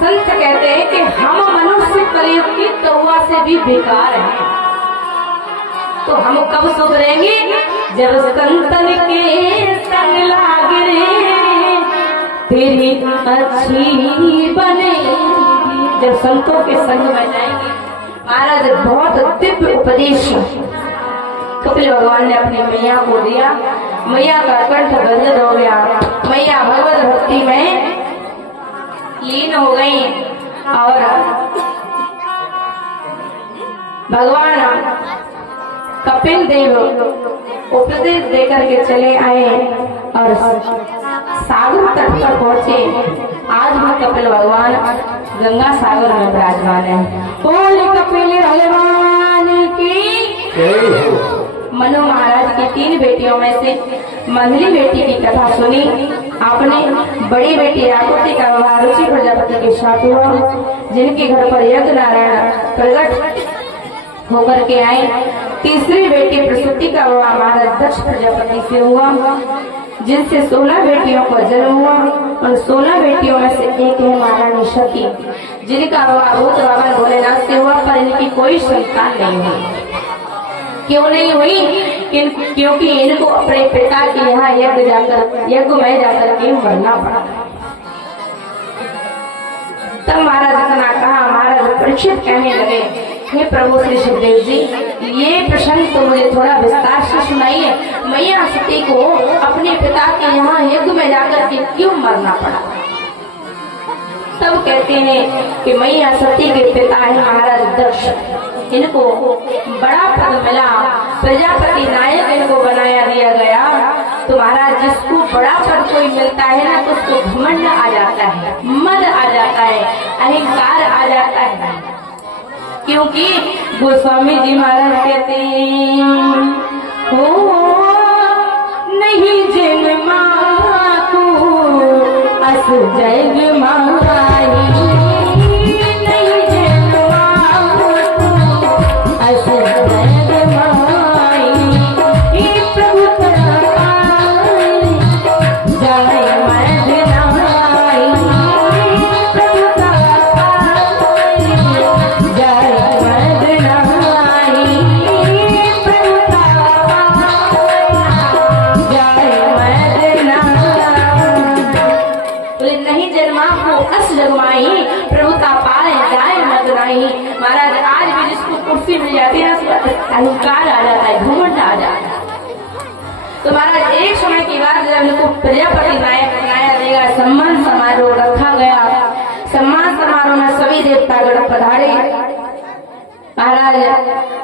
संत कहते हैं कि हम मनुष्य कलयुग की कौवा से भी बेकार हैं। तो हम कब सुधरेंगे? जब संतन के संग लागे तेरी अच्छी बनेगी। जब संतों के संग में जाएंगे। महाराज बहुत दिव्य उपदेश कपिल भगवान ने अपनी मैया को दिया। मैया का कंठ गदगद हो गया। मैया भगवत भक्ति में लीन हो गई और भगवान कपिल देव उपदेश देकर के चले आए और सागर तट पर पहुंचे। आज भी कपिल भगवान गंगा सागर में विराजमान है। बोले कपिल भगवान की। मनु महाराज की 3 बेटियों में से मंझली बेटी की कथा सुनी आपने। बड़ी बेटी आकृति का विवाह रुचि प्रजापति के साथ हुआ, जिनके घर पर यज्ञ नारायण प्रकट होकर के आए। तीसरी बेटी प्रसूति का विवाह महाराज दक्ष प्रजापति से हुआ, जिनसे 16 बेटियों को जन्म हुआ। और 16 बेटियों में से एक है महारानी सती, जिनका विवाह भूत बाबा भोलेनाथ से हुआ, पर इनकी कोई संतान नहीं हुई। क्यों नहीं हुई? क्योंकि इनको अपने पिता के यहाँ यज्ञ में जाकर के मरना पड़ा। तब महाराज इतना कहा। महाराज परीक्षित कहने लगे, हे प्रभु श्री सुखदेव जी, ये प्रसंग तो मुझे थोड़ा विस्तार से सुनाइए। मैया सती को अपने पिता के यहाँ यज्ञ में जाकर के क्यों मरना पड़ा? तब कहते हैं कि मैया सती के पिता है महाराज दक्ष। इनको बड़ा पद मिला, प्रजापति नायक इनको बनाया दिया गया। तो महाराज जिसको बड़ा पद कोई मिलता है ना, तो उसको घमंड आ जाता है, मद आ जाता है, अहंकार आ जाता है। क्योंकि गोस्वामी जी महाराज कहते हैं, हो नहीं जन्मा तू अस जग माई, नहीं जन्मा तू अस जग माई, प्रभु पाई जाए मधनाई, प्रभु पाई जाए मधनाई, प्रभु पाई जाए नहीं जन्मा को अस जगमाई, प्रभुता पाए जाए मदनाई। महाराज आज भी जिसको कुर्सी मिल जाती है उसको अहंकार आ जाता है, घमंड आ जाता है। तो महाराज एक समय की बात, जब इनको प्रजापति नायक बनाया गया, सम्मान समारोह रखा गया। सम्मान समारोह में सभी देवतागण पधारे। महाराज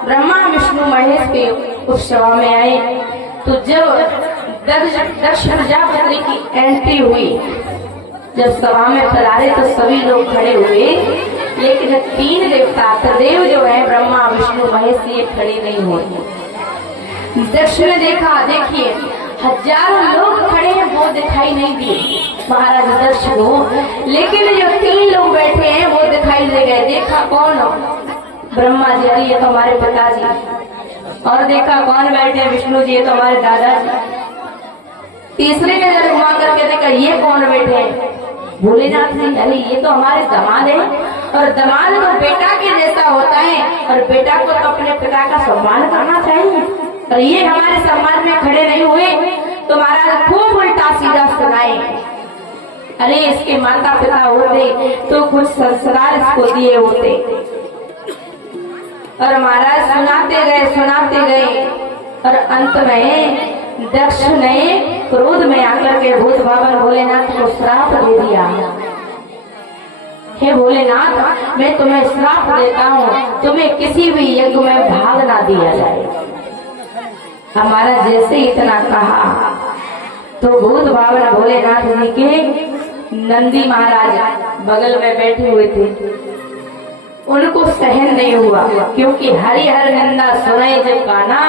ब्रह्मा विष्णु महेश के उस सभा में आए। तो जब दक्ष प्रजापति की एंट्री हुई, जब सभा में पधारे तो सभी लोग खड़े हुए, लेकिन 3 देवता त्रिदेव जो है ब्रह्मा विष्णु महेश, ये खड़े नहीं हुए। दक्ष ने देखा, देखिए हजारों लोग खड़े हैं, वो दिखाई नहीं दिए महाराज दक्ष को, लेकिन जो 3 लोग बैठे हैं वो दिखाई दे गए। देखा कौन? ब्रह्मा जी, अरे ये तो हमारे पिताजी। और देखा कौन बैठे? विष्णु जी, ये तो हमारे दादाजी। तीसरे ने जब घुमा करके देखा, ये कौन बैठे? भोलेनाथ जी, अरे ये तो हमारे दामाद है। और दामाद तो बेटा के जैसा होता है, और बेटा को तो अपने पिता का सम्मान करना चाहिए। और ये हमारे सम्मान में खड़े नहीं हुए। तो महाराज खूब उल्टा सीधा सुनाए। अरे इसके माता पिता होते तो कुछ संस्कार इसको दिए होते। और महाराज सुनाते गए और अंत में दक्ष ने क्रोध में आकर के भूत बाबा भोलेनाथ को श्राप दे दिया। हे भोलेनाथ, मैं तुम्हें श्राप देता हूँ, तुम्हें किसी भी यज्ञ में भाग ना दिया जाए। हमारा जैसे इतना कहा तो भूत बाबा भोलेनाथ जी के नंदी महाराज बगल में बैठे हुए थे, उनको सहन नहीं हुआ। क्योंकि हरि हर निंदा सुने जब काना,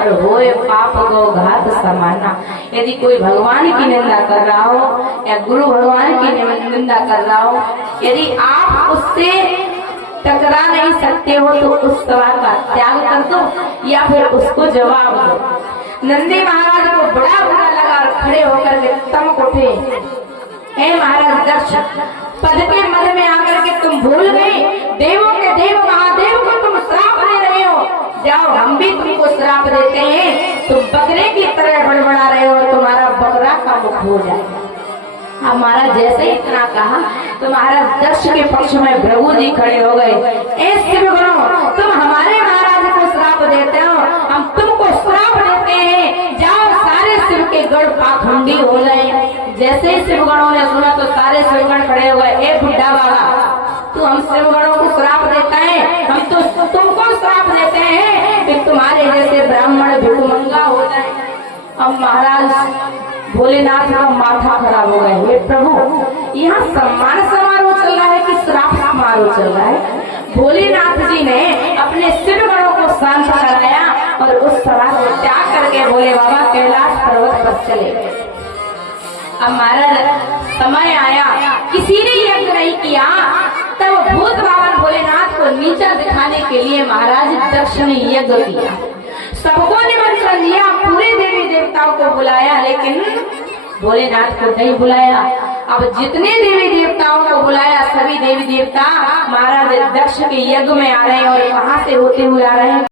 और होए पाप गो घात समाना। यदि कोई भगवान की निंदा कर रहा हो या गुरु भगवान की निंदा कर रहा हो, यदि आप उससे टकरा नहीं सकते हो तो उस सवाल का त्याग कर दो या फिर उसको जवाब दो। नंदी महाराज को बड़ा बुरा लगा और खड़े होकर के तमक उठे, हे महाराज दक्ष, पद के मद में आकर के तुम भूल गए, देवों के देव महादेव को तुम श्राप दे रहे हो। जाओ, हम भी तुमको श्राप देते हैं, तुम बकरे की तरह बड़बड़ा रहे हो, तुम्हारा बकरा का मुख हो जाए। अब महाराज जैसे ही इतना कहा तो महाराज दक्ष के पक्ष में भृगु जी खड़े हो गए। ए शिवगणों, तुम हमारे महाराज को श्राप देते हो, हम तुमको श्राप देते हैं, जाओ सारे शिव के गढ़ पाखंडी हो गए। जैसे ही शिवगणों ने सुना तो सारे शिवगण खड़े हो गए। ए बुढ़ा बाबा, तू हम शिवगणों को श्राप देता है, हम तो तुमको श्राप देते हैं कि तुम्हारे जैसे ब्राह्मण भिक्षुमंगा हो जाए। अब महाराज भोलेनाथ का माथा खराब हो गया। हे प्रभु, यहाँ सम्मान समारोह चल रहा है कि श्राप समारोह चल रहा है? भोलेनाथ जी ने अपने शिवगणों को शांत कराया और उस सभा को त्याग करके भोले बाबा कैलाश पर्वत पर चले गए। अब महाराज समय आया, किसी ने यज्ञ नहीं किया, तब भूत बाबा भोलेनाथ को नीचा दिखाने के लिए महाराज दक्ष ने यज्ञ किया। सबको निमंत्रण दिया, पूरे देवी देवताओं को बुलाया, लेकिन भोलेनाथ को नहीं बुलाया। अब जितने देवी देवताओं को बुलाया, सभी देवी देवता महाराज दक्ष के यज्ञ में आ रहे हैं और कहां से होते हुए आ रहे हैं?